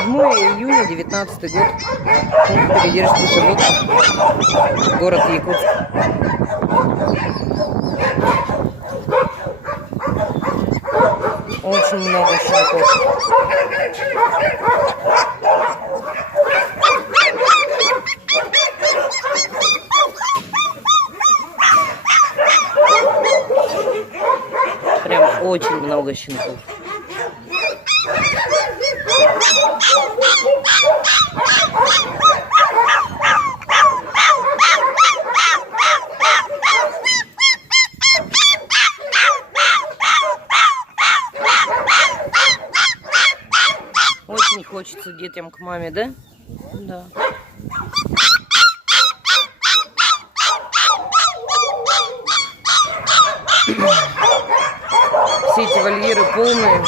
Июня, 19 год. Пункт передержки животных. Город Якутск. Очень много щенков. Прям очень много щенков. Очень хочется детям к маме, да? Да. Все эти вольеры полные.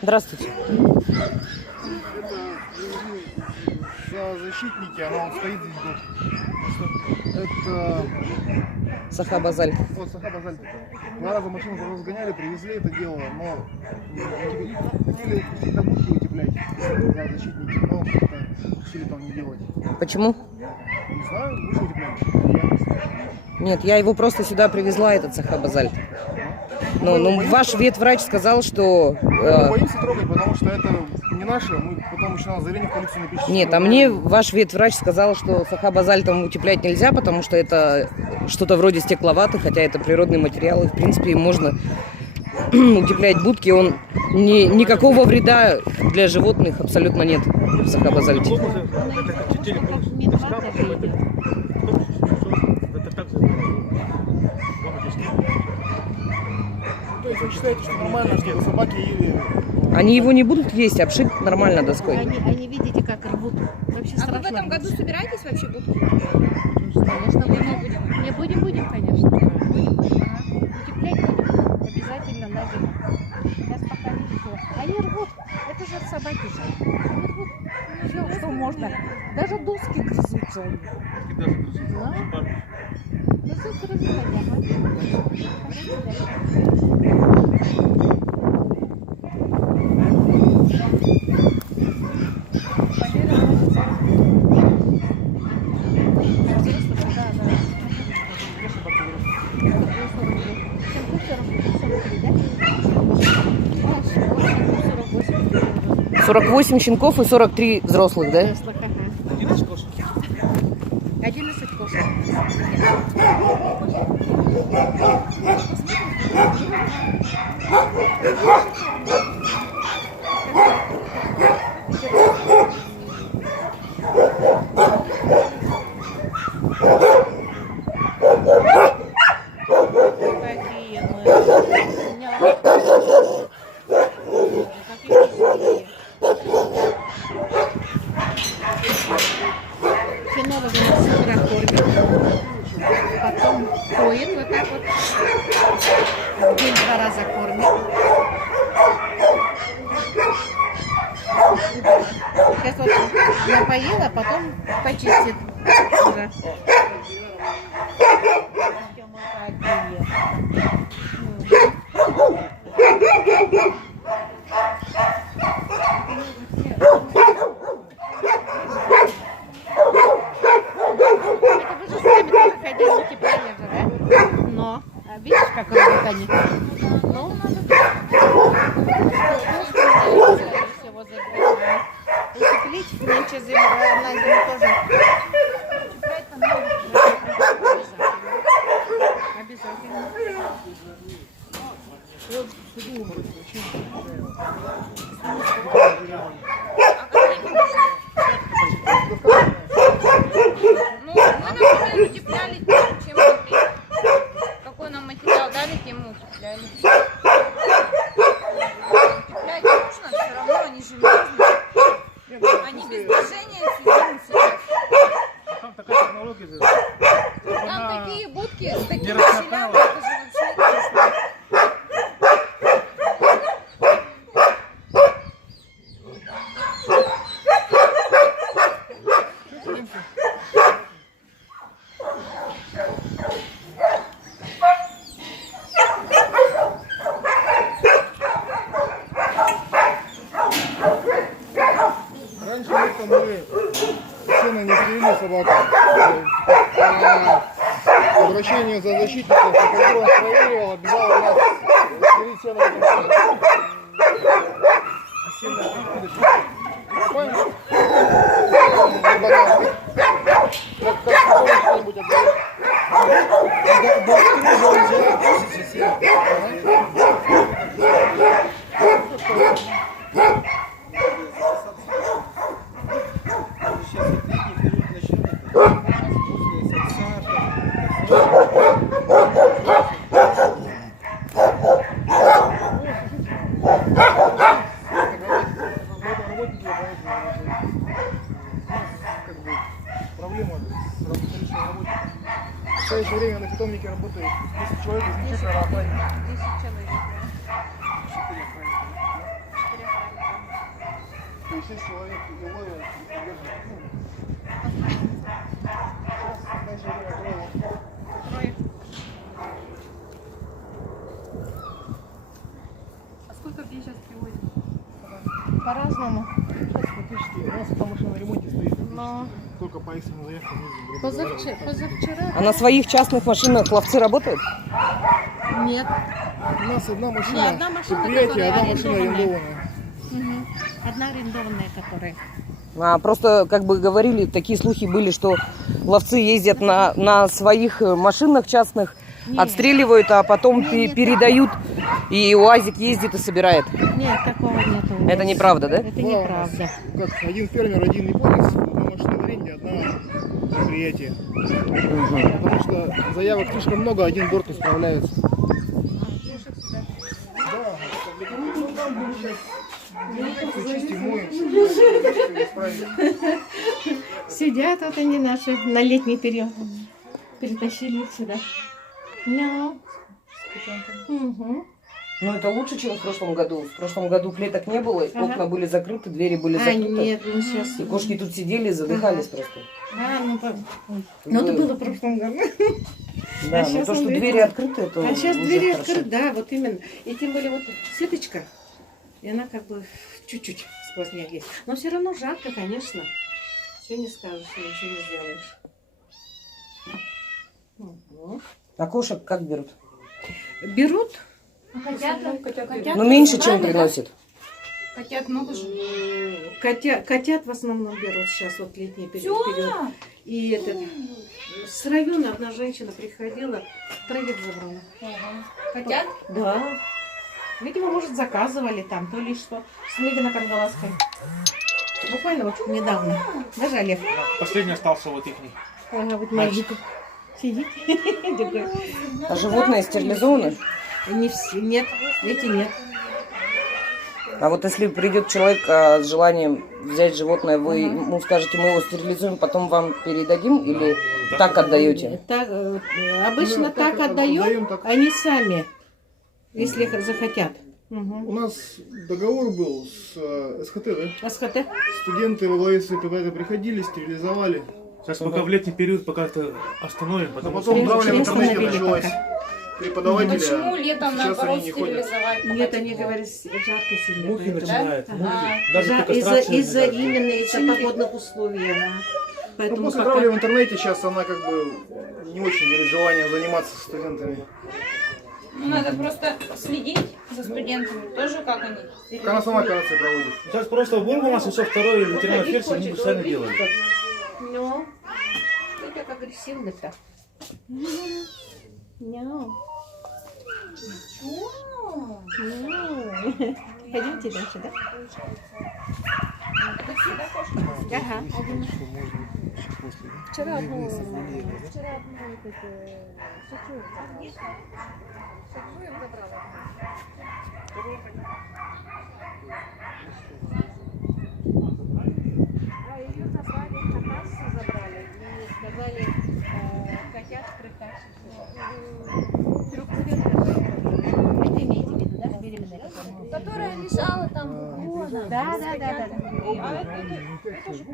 Здравствуйте. За защитники, она вот стоит здесь. Это Саха-Базальт. вот Саха-Базальт. 2 раза машину разгоняли, привезли это дело, но хотели пустить на будки утеплять за защитники, но как-то решили там не делать. Почему? Не знаю, лучше утепляем. Нет, я его просто сюда привезла, этот Саха-Базальт. Ну, ваш ветврач сказал, что... Мы боимся трогать, потому что это не наше, мы потом еще надо заявление в полицию напишем. Нет, а мне ваш ветврач сказал, что Саха-Базальтом утеплять нельзя, потому что это что-то вроде стекловаты, хотя это природный материал, и в принципе им можно утеплять будки, он никакого вреда для животных абсолютно нет в Саха-Базальте. То есть вы считаете, что нормально, что собаки или... Они его не будут есть, обшить нормально доской. Они видите, как рвут. Вообще А вы страшно. в этом году собираетесь вообще будки? Конечно, будем. Не будем, конечно. Будем. Утеплять будем. Обязательно на зиму. Сейчас пока не все. Они рвут. Это же от собаки же. Они рвут. Все, что можно. Даже доски грызутся. Да? Грызут, — 48 щенков и 43 взрослых, да? 11 кошек. Кинолог кормит, потом поет вот так вот, в день 2 раза кормит. Сейчас вот напоила, потом почистит уже. Но, видишь, как рвут они? Ну, всего забирают. Утеплить нынче на зиму тоже. Обязательно. Они без движения сидят сейчас. Там такая технология же. Там такие будки с такими не щелями, раскатала. это же вообще ужасно. Раньше летом мы сено не стрелили собаку. По обращению за защитников, прокуратура нас проверила, обязала нас стрелить сено в этом сено. Как что-нибудь отдать. Проблема с количеством работников. В настоящее время на питомнике работает 10 человек, из них 4 охранника. 10 человек. 4 охранника. 4 охранника. То есть 6 человек и ловят, и держат. Сейчас в настоящее время Трое. А сколько в день сейчас привозят? По-разному. сейчас фактически у нас эта машина на ремонте стоит. Но Только по экстренным заявкам ездим. грубо говоря. позавчера А на своих частных машинах ловцы работают? нет. У нас одна машина, Не, одна машина, предприятие, которая одна машина арендованная. арендованная. Мгм. Одна арендованная, которая. А просто, как бы говорили, такие слухи были, что ловцы ездят на своих машинах частных, Нет. отстреливают, а потом Нет. передают, и УАЗик ездит и собирает. Нет, такого нету. у Это нас. неправда, да? Это Два у нас. неправда. Как один фермер, один японец, одна машина в аренде, одна предприятие. Потому что заявок слишком много, один борт не справляется. Чистим, моем, чтобы исправить. Сидят вот они наши на летний период. Перетащили их сюда. Ну. Угу. Ну, это лучше, чем в прошлом году. В прошлом году клеток не было, Ага. окна были закрыты, двери были А, закрыты. нет, ну сейчас. И кошки тут сидели и задыхались просто. А, ну это было в прошлом году. Да, А но щас то, что он двери это- открыты, это А сейчас уже двери хорошо. открыты, да, вот именно. И тем более вот сеточка, и она как бы чуть-чуть сквозняк есть. Но все равно жарко, конечно. Все не скажешь, ничего не сделаешь. Угу. А кошек как берут? Берут. Ну, меньше, чем приносит. Котят много же. Котят в основном берут сейчас, вот летний период. И это, с района одна женщина приходила, 3 забрала. Котят? Да. Видимо, может, заказывали там, то ли что. Смотрите на Кангаласской. Буквально вот недавно. Даже Олег. Последний остался вот их. Ага, вот мальчик. Сидит. Такой. А животные стерилизованы? Не все, нет, эти нет. А вот если придет человек с желанием взять животное, вы ему скажете, мы его стерилизуем, потом вам передадим или так отдаете? Так, обычно Ну, так так отдаем, отдаем, так. они сами, если захотят. Угу. У нас договор был с СХТ, да? СХТ? Студенты во главе с СХТ приходили, стерилизовали. Сейчас пока в летний период пока это остановим, А потому что потом травля в Интересно интернете навели началась. пока. Преподаватели. Почему летом сейчас наоборот они не ходят. стерилизовать? Нет, они говорят, жарко сильно. мухи поэтому. начинают. Ага. Мухи. Даже Да, по из-за кастрации именно из-за погодных условий. Ага. Ну, Поэтому после пока- травли в интернете сейчас она как бы не очень горит желанием заниматься со студентами. Ну, надо просто следить за студентами. Тоже как они? Как она сама операции проводит. Сейчас просто в Бомбу у нас еще второй ветеринарный фельдшер, они бы сами делали. Ну, ты как агрессивный-то. Мяу. Мяу. Пойдемте дальше, да? Ага. Вчера одну забрала. мало там входа. Да.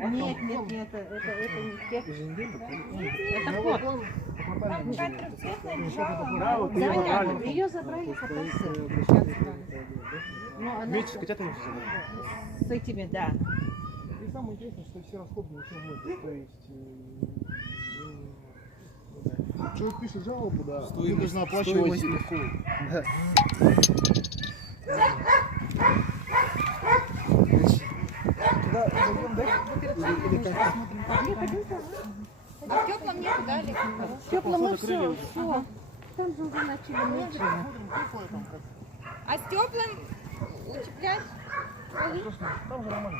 Нет, это не те. Это вход. Там какая-то трехцветная Да, ее забрали как раз Вместе с котятами все забрали. с этими, да. И самое интересное, что все расходы ничего нет. То есть человек пишет жалобу, да, ты должна оплачивать. Да. Туда зайдем, да? Или как? В теплом нет, дали. В теплом мы все. Там же уже начали меньше. А с теплым утеплять? Там же нормально.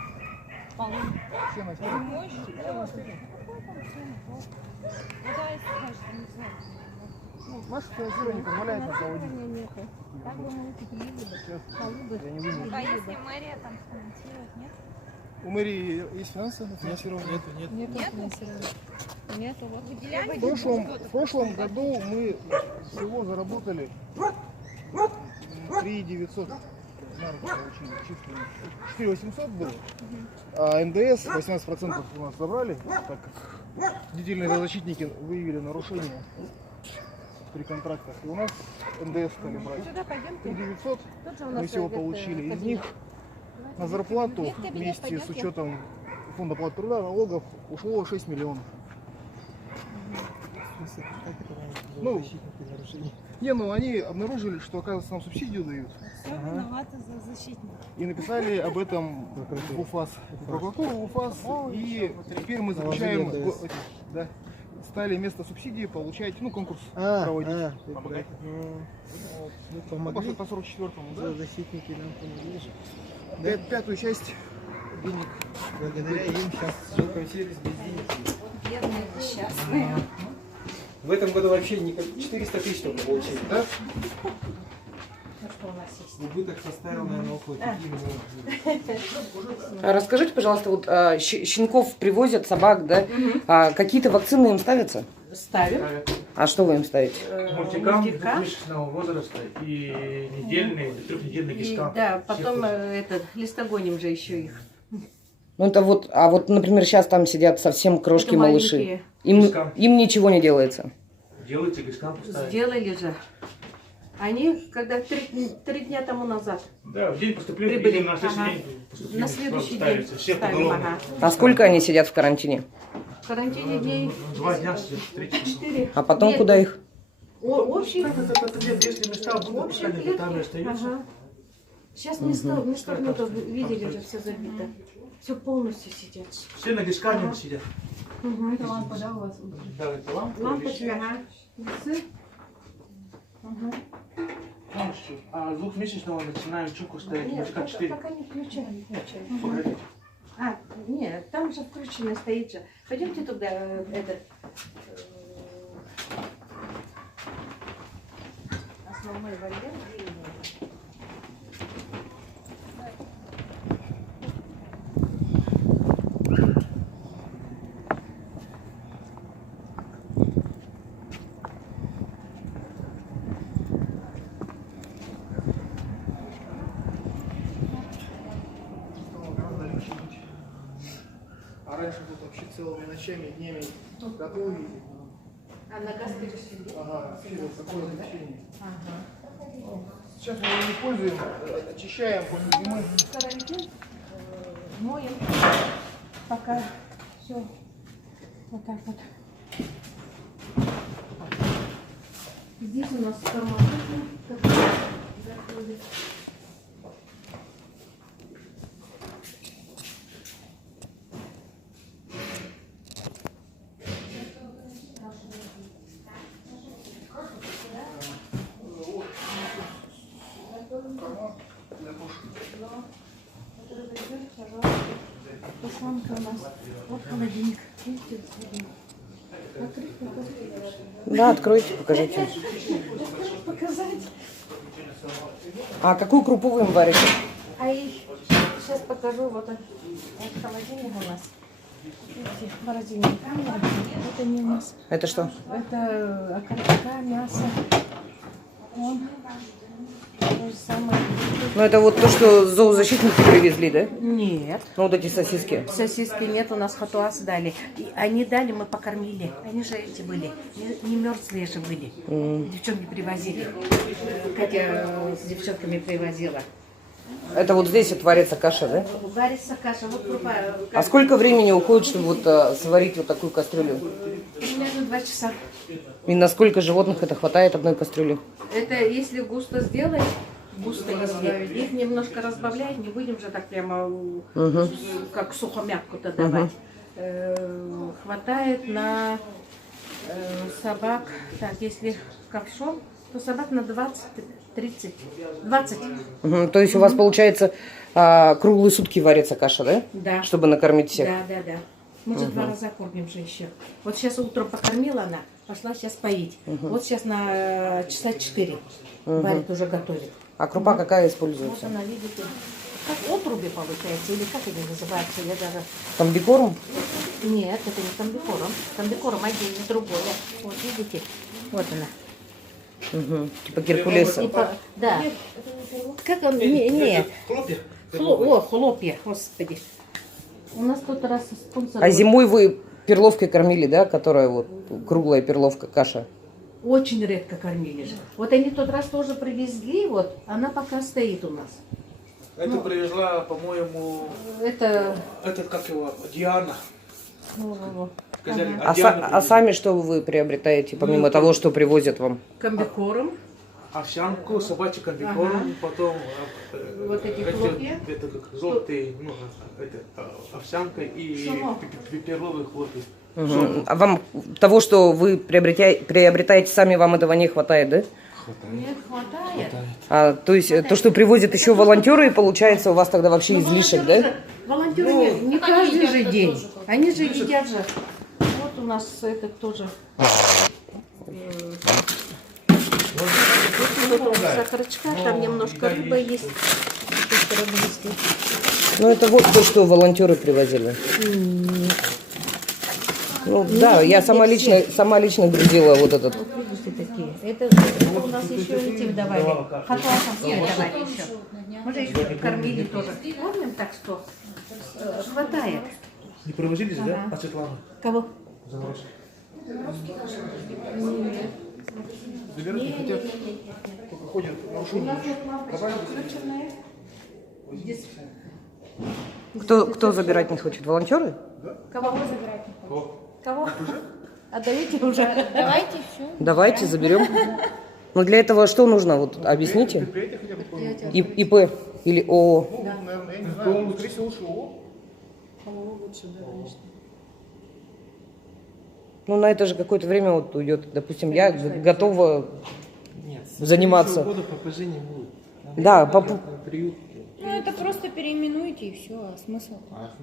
Все на стене. Ну, наше финансирование позволяет нам проводить. Так бы мы утеплили бы. Я не вынужден. А если мэрия там финансирует, нет? У мэрии есть финансы на финансирование? Нету финансирования. Нету. Вот Выделяли? В прошлом году мы всего заработали 3 900. Наверное, получили чисто. 4 800 было. А НДС 18% у нас забрали, так как длительные защитники выявили нарушения при контрактах. И у нас НДС стали брать. сюда 3 пойдемте. 900 Тут же у мы нас всего этот, получили. Из кабинет. них на зарплату Нет, кабинет, вместе с пойдемте. учетом фонда оплаты труда, налогов ушло 6 миллионов. Ну, не, ну они обнаружили, что, оказывается, нам субсидию дают. Все виноваты за защитника. И написали об этом в УФАС. В прокуратуру в УФАС. И теперь мы заключаем, да, стали вместо субсидии получать, ну, конкурс проводить. Помогать. Помогли по 44-му, да? Защитники нам помогли. Пятую часть денег. Благодаря им сейчас жалко усилились без денег. Бедные, несчастные. В этом году вообще 400 тысяч только получили. Да? Что у нас есть? Убыток составил, наверное, около 5 миллионов. А расскажите, пожалуйста, вот щенков привозят, собак, да? А какие-то вакцины им ставятся? Ставим. А что вы им ставите? Мультикам Мультикам. двухмесячного возраста и недельный, трехнедельный И, кишка. да, потом листогоним же еще их. Ну это вот, а вот, например, сейчас там сидят совсем крошки Это малыши. маленькие. Им ничего не делается. Делайте кишкам поставить. Сделали же. Они, когда 3 дня тому назад, Да, в день поступления Прибыли. или на следующий Ага. день поступления на следующий сразу день ставится. Все ставим. поголовно. Ага. А сколько они сидят в карантине? В карантине дней 2 дня сидят, 3 часа. 4. А потом куда их? Общий. Как это пациент, если места будут Общие пускать, там и клетки. остаются. Ага. Сейчас места нету, видели же, все забито. Все полностью сидят. Все на дискане сидят. Это лампа, да, у вас? Да, это лампа. Лампочка, ага. Весы. Полностью. А с двухмесячного начинаем чуку ставить. Нет, Как 4. пока не включаем. Погодите. А, нет, там же включено стоит же. Пойдемте туда, основной вольер. Стало гораздо легче жить. А раньше тут вообще целыми ночами, днями готовили. А на газ перешли. Ага, вообще вот такое ощущение. Ага. Сейчас мы его не пользуем, очищаем после зимы. Карантин. Моем. Пока все вот так вот. Здесь у нас форматурка, которая заходит. Тушенка у нас. Вот холодильник. Видите, холодильник. Открыть, показать. Да, откройте, покажите. Открыть, показать. А какую крупу вы им варите? А и сейчас покажу. Вот холодильник у нас. Видите, морозильник. Это не у нас. Это что? Это окорочка, мясо. Он. То же самое. Ну, это вот то, что зоозащитники привезли, да? Нет. Ну, вот эти сосиски. Сосиски нет, у нас хатуас дали. И они дали, мы покормили. Они же эти были, не мертвые же были. Девчонки привозили. Как я с девчонками привозила. Это вот здесь вот варится каша, да? Варится каша, вот крупа. А сколько времени уходит, чтобы вот сварить вот такую кастрюлю? Примерно 2 часа. И на сколько животных это хватает одной кастрюли? Это если густо сделать, густо если. Их немножко разбавлять, не будем же так прямо как сухомятку-то давать. Хватает на собак, так, если ковшом, то собак на 20-30. 20. Мгм. То есть у вас получается круглые сутки варится каша, да? Да. Чтобы накормить всех? Да. Мы же 2 раза кормим же еще. Вот сейчас утром покормила она, пошла сейчас поить. Вот сейчас на часа 4 варит, уже готовит. А крупа какая Вот используется? она, видите, как отруби получается, или как они называются, я даже... Комбикорм? Нет, это не комбикорм. Комбикорм отдельно другое. Вот видите, вот она. Угу. Типа геркулеса. Типа, да. Как он? Нет. Хлопья. Хлопья, господи. У нас тут раз спонсор. А зимой вы перловкой кормили, да? Которая вот круглая перловка, каша. Очень редко кормили же. Вот они тот раз тоже привезли, вот, она пока стоит у нас. Это привезла, по-моему, Это... этот, как его, Диана. Сказали, А, Диана а привезла. сами что вы приобретаете, помимо того, что привозят вам? Комбикорм. Овсянку, собачий комбикорм, потом Вот эти хлопья. это как желтый, ну, это овсянка и Шумок. перловые хлопья. Мгм. А вам того, что вы приобретаете сами, вам этого не хватает, да? Не хватает. А, то есть то, что привозят еще волонтеры, и получается у вас тогда вообще излишек, да? Волонтеры не каждый же день. Они же едят же. Вот у нас этот тоже. Тут сахарочка, там немножко рыба есть. С той стороны есть. Ну это вот то, что волонтеры привозили. Ну да, я сама лично грузила вот этот. Вот видите такие. Это у нас еще этим давали. Хатуасам всем давали еще. Мы же еще кормили тоже. Кормим так, что хватает. Не провозили же, да, от Светланы? Кого? Заморозки. Забирать не хотят, только ходят нарушения. Кто забирать не хочет? Волонтеры? Кого вы забираете? Кого? Отдаете уже? Давайте все. Давайте заберем. Но для этого что нужно? Вот объясните. Предприятие хотя бы какое-нибудь. ИП или ООО. Ну, наверное, я не знаю, скорее всего, лучше ООО. Ну на это же какое-то время вот уйдет. Допустим, я готова Нет, заниматься. года ППЖ не будет. Надо Да, искать приют. Ну, это просто переименуйте и все, а смысл?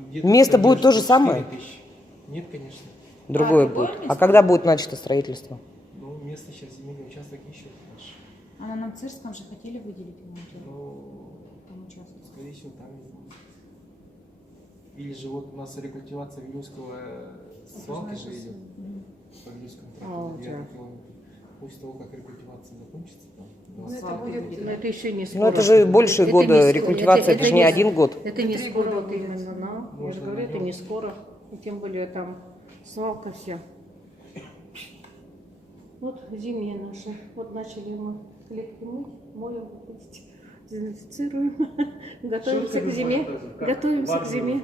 Где-то Место будет примерно то же самое? 4000. Нет, конечно. Другое будет. А когда будет начато строительство? Ну, место сейчас земельный участок ищут наш. А на Новцирском же хотели выделить волонтеров? Ну, Там участок. скорее всего, там не будет. Или же вот у нас рекультивация Вилюйского свалки же идет. По Вилюйскому тракту, 9 километров. После того, как рекультивация закончится, там, 20 Но это еще не скоро. Ну это же больше Это не года. скоро. Рекультивация, это же не один год. Это не скоро, вот именно, но, я же говорю, это не скоро. И тем более там свалка вся. Вот зимние наши. Вот начали мы клетки мыть, моем, видите, дезинфицируем. Готовимся к зиме. Готовимся к зиме.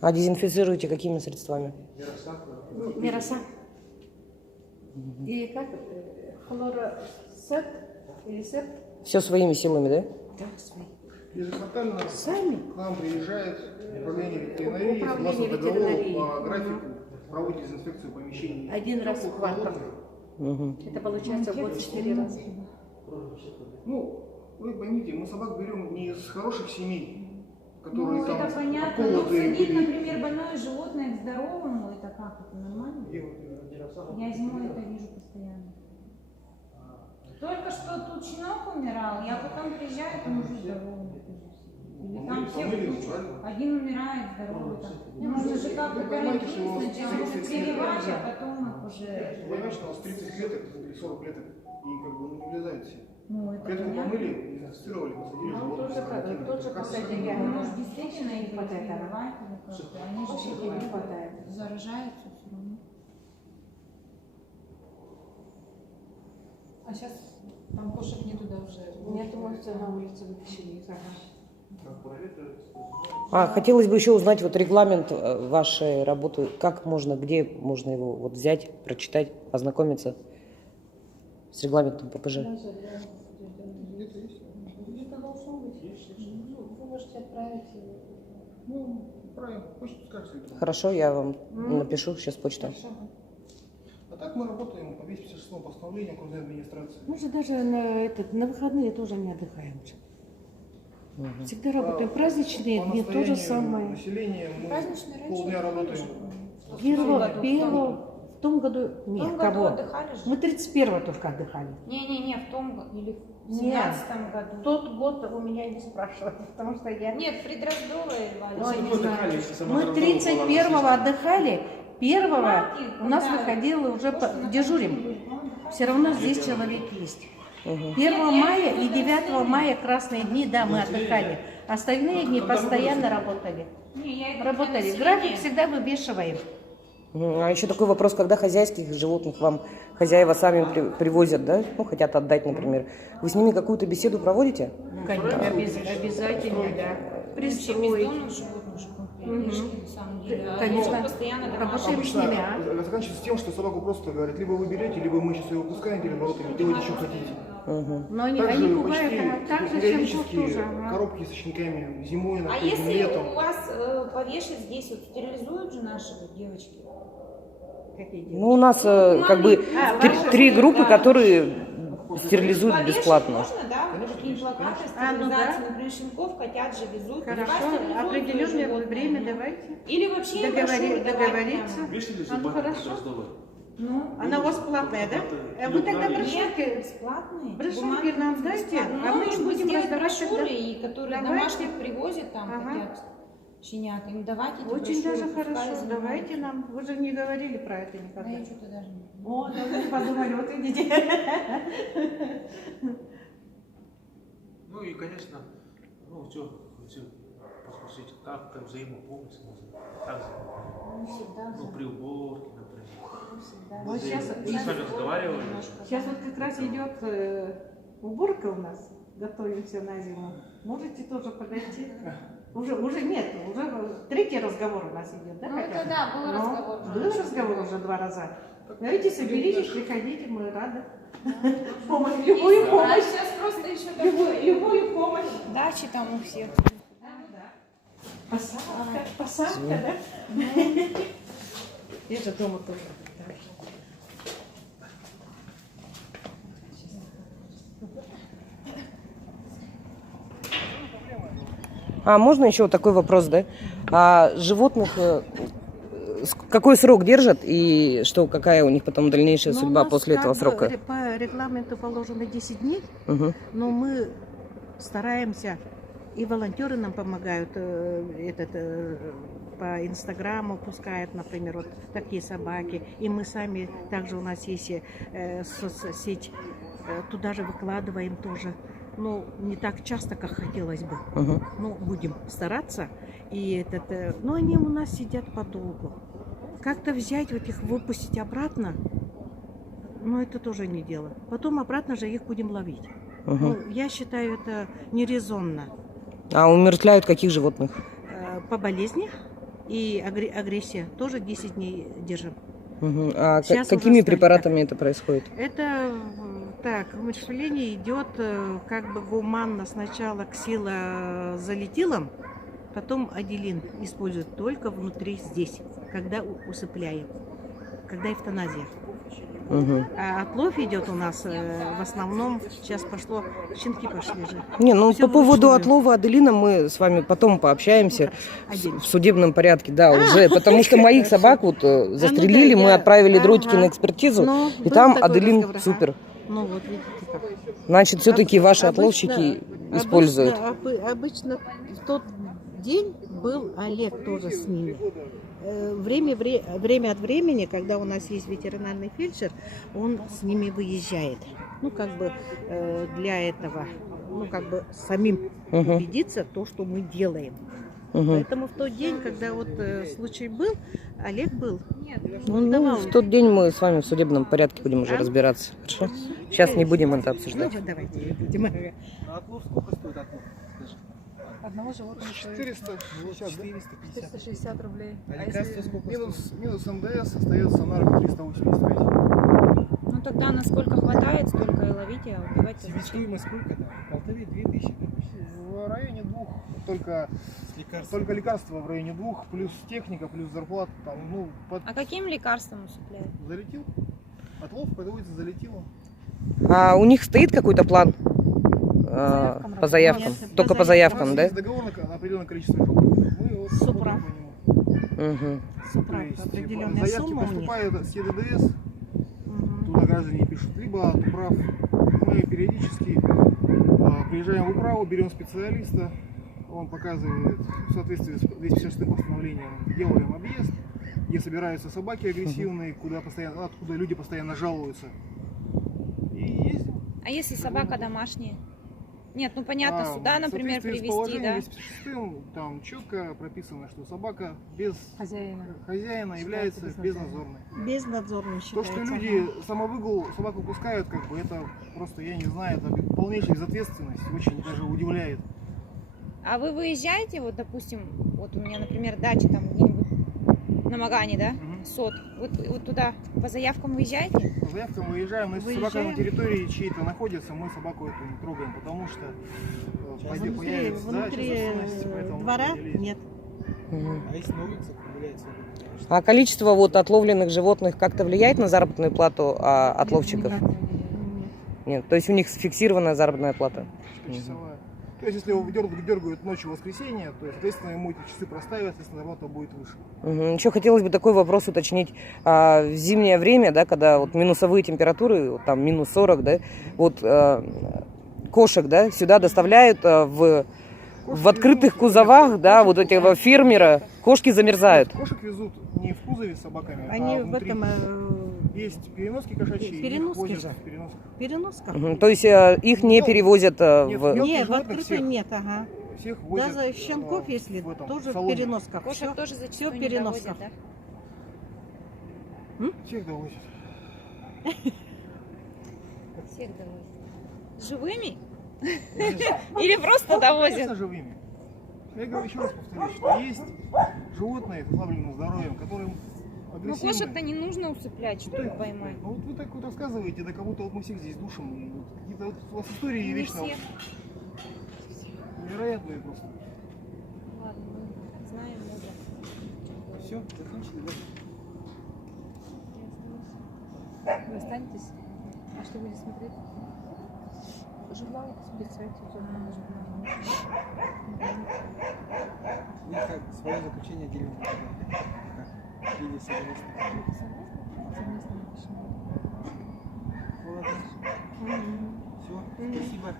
А дезинфицируете какими средствами? Мироса. И как? Хлоросепт или септ? Все своими силами, да? Да, свои. Ежеквартально Сами? к нам приезжает управление ветеринарии, Управление согласно договору ветеринарии. по графику, проводит дезинфекцию помещений. Один раз в квартал. Угу. Это получается в год 4 раза. Ну, вы поймите, мы собак берем не из хороших семей, которые Ну, там это понятно. Но обколотые садить, были. например, больное животное к здоровому, это как? Это нормально? Я зимой это вижу постоянно. Только что тут щенок умирал, я потом приезжаю, там уже здоровый. Или там все один умирает, здоровый. Ну, нужно же как-то понимаете, что у вас сначала 30 прививать, лет, а потом их уже... Вы понимаете, что у нас 30 клеток или 40 клеток, и как бы не влезают все. Ну, это Клетку понятно. помыли, дезинфицировали, посадили Ну, животных. тоже посадили. Ну, может, действительно их Вот это. перебивать или как-то. Они же Очень не хватает. заражаются все равно. А сейчас там кошек нету, да, уже? Нет, может, на улице вытащили. Хотелось бы еще узнать вот регламент вашей работы. Как можно, где можно его вот взять, прочитать, ознакомиться с регламентом ППЖ? Где-то должно быть. Вы можете отправить. Ну, правильно, почту скажете. Хорошо, я вам напишу сейчас почту. А так мы работаем по 256 постановлению окружной администрации. Мы же даже на выходные тоже не отдыхаем. Всегда работаем. Праздничные По дни то же настоянию самое. населения мы Праздничные раньше полдня работаем. В том году нет, В том кого? году отдыхали же? Мы 31-го только отдыхали. Не-не-не, в том году или в Нет. 17-м году. Тот год у меня не спрашивают, потому что я... Нет, предраздолые Ой, Валя. не знаю. Мы 31-го отдыхали, 1-го у нас выходило уже дежурим. Все равно здесь человек есть. 1 мая и 9 мая красные дни, да, мы отдыхали. Остальные дни постоянно работали. Работали. График всегда вывешиваем. А еще такой вопрос, когда хозяйских животных вам хозяева сами привозят, да? Ну, хотят отдать, например. Вы с ними какую-то беседу проводите? Конечно, обязательно, да. Пристроить. Бездомных животных же конкретно, на самом деле. А Конечно. они постоянно Работаем с Обычно ними, а? заканчивается тем, что собаку просто говорят, либо вы берете, либо мы сейчас ее выпускаем перед воротами, делайте, что хотите. Но они Также пугают, почти так же, чем периодически тут тоже. ага. коробки со щенками зимой, А например, если летом. у вас повешать здесь, вот стерилизуют же наши вот девочки? Какие дети? Ну, у нас как бы ваши, три группы, да. которые стерилизуют Повешать бесплатно. можно, да? Какие-нибудь плакаты, А, ну да. стерилизации, например, щенков, котят же везут. Хорошо, Пускай стерилизуют определенное животные. время давайте. Или вообще брошюры давать Договориться. прямо. Видишь ли, А, ну хорошо. Ну, Она у вас платная, да? Вы тогда нет, брошюрки. бесплатные. Брошюрки Бумаги нам дайте, бесплатные. а мы может им быть, будем сделать раздавать брошюры, тогда. и которые Давайте. домашних привозят, там Ага. хотят щенят. Им давать эти Очень брошюры, даже пускай хорошо. занимаются. Давайте нам. Вы же не говорили про это Да никогда. я что-то даже не знаю. О, да вы подумали, вот видите. Ну и, конечно, ну, все посмотреть, как там взаимопомощь можно. Как, ну, при уборке, например. Вот сейчас, Мы с вами разговаривали. сейчас вот как раз идет уборка у нас. Готовимся на зиму. Можете тоже подойти. Уже нет, уже третий разговор у нас идет, да? Ну, хотя это бы? да, был Ну, разговор. Был разговор уже 2 раза. Давайте соберитесь, приходите, мы рады. Помощь, любую А помощь. сейчас просто еще такое. Любую помощь. Дачи там у всех. Посадка, да? Я же дома тоже. А можно еще вот такой вопрос, да? А животных какой срок держат и что, какая у них потом дальнейшая Но судьба у нас после этого как бы срока? По регламенту положено 10 дней, Мгм. но мы стараемся, и волонтеры нам помогают, по Инстаграму пускают, например, вот такие собаки, и мы сами, также у нас есть соцсеть, туда же выкладываем тоже. Ну, не так часто, как хотелось бы. Мгм. Ну, будем стараться. И но они у нас сидят подолгу. Как-то взять вот их, выпустить обратно, ну, это тоже не дело. Потом обратно же их будем ловить. Мгм. Ну, я считаю, это нерезонно. А умертвляют каких животных? По болезни и агрессия тоже 10 дней держим. Мгм. А Сейчас какими уже препаратами это происходит? Это так, умерщвление идет как бы гуманно. Сначала ксилозолетилом, потом аделин используют только внутри здесь, когда усыпляем, когда эвтаназия. Мгм. А отлов идет у нас в основном, сейчас пошло, щенки пошли же. Не, ну Всё по поводу вручную. отлова аделина мы с вами потом пообщаемся Отдельно. в судебном порядке, да, уже, потому что моих собак вот застрелили, да, мы я- отправили дротики ага. на экспертизу, Ну, и был там такой аделин разговор, ага. супер. Ну вот видите как. Значит, все-таки ваши Обычно- отловщики используют. Обычно в тот день был Олег тоже с ними. Время от времени, когда у нас есть ветеринарный фельдшер, он с ними выезжает. ну, как бы для этого, ну, как бы самим Мгм. убедиться то, что мы делаем. Мгм. Поэтому в тот день, когда вот случай был, Олег был. Ну, давал. в тот день мы с вами в судебном порядке будем уже разбираться. Хорошо? Сейчас не будем это обсуждать. Ну, давайте не будем. А отлов сколько стоит отлов? Скажи. Одного животного стоит 460, да? 450. 460 рублей. А А лекарства если... сколько стоит? Минус НДС остается нарко 385. Ну тогда насколько хватает, столько и ловите, а убивать-то зачем? Себестоимость сколько там? В Полтаве 2000, да? В районе 2, только С лекарствами. лекарства в районе 2, плюс техника, плюс зарплата, там, ну, А каким лекарством усыпляют? залетил. Отлов производится залетило. А у них стоит какой-то план заявкам по заявкам? Нет, Только по У заявкам, нас да? есть договор на определенное количество животных. Мы вот Супра. работаем по нему. Мгм. То есть, Определенная заявки сумма у них. поступают с ЕДДС, туда граждане пишут, либо от управ. Мы периодически приезжаем в управу, берем специалиста, он показывает в соответствии с 256 постановлением, делаем объезд, где собираются собаки агрессивные, откуда люди постоянно жалуются. И ездим. А если собака домашняя? Нет, ну понятно, сюда, в например, соответствии с привезти, положением да? 256 там четко прописано, что собака без Хозяина. хозяина является безнадзорной. Безнадзорным То, считается. что люди самовыгул собаку пускают, как бы это просто, я не знаю, это полнейшая безответственность, очень даже удивляет. А вы выезжаете, вот, допустим, вот у меня, например, дача там где-нибудь на Магане, да? Мгм. Сот. Вот туда по заявкам выезжаете? По заявкам выезжаем, но если собака Выезжаем. на территории чьей-то находится, мы собаку эту не трогаем, потому что Внутри, появится внутри собственность, поэтому двора мы не лезем. нет. Мгм. А если на улице гуляется? А количество вот отловленных животных как-то влияет на заработную плату отловчиков? Нет. То есть у них фиксированная заработная плата? Часовая. То есть, если его дергают ночью в воскресенье, то, соответственно, ему эти часы проставят, соответственно, зарплата будет выше. Еще хотелось бы такой вопрос уточнить. В зимнее время, да, когда вот минусовые температуры, вот там минус 40, да, вот кошек, да, сюда доставляют в открытых кузовах, да, вот этого фермера, кошки замерзают. Кошек везут не в кузове с собаками, Они а в внутри. этом Есть переноски кошачьи, и их переноски возят же. в переносках. переносках. Мгм. То есть их не перевозят Нет, в... мелких Нет, в животных открытую всех. нет, ага. Всех возят Даже щенков, если в этом, тоже в салоне. переносках. Кошек Всё- тоже всё зачастую в не переносках. довозят, да? Всех довозят. Всех довозят. Живыми? Или просто довозят? Конечно, живыми. Я говорю, еще раз повторюсь, что есть животные с ослабленным здоровьем, которые Ну агрессивны. кошек-то не нужно усыплять, чтобы поймать. Ну вот вы так вот рассказываете, да как будто вот мы всех здесь душим. И вот какие-то вот у вас истории Не вечно всех. невероятные просто. Ладно, мы знаем много. Все, закончили, да? Вы останетесь? А что будете смотреть? Журнал спецсайте, журнал. И как свое заключение делим. Или совместно. Ладно. Все, спасибо.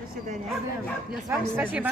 До свидания. Вам спасибо.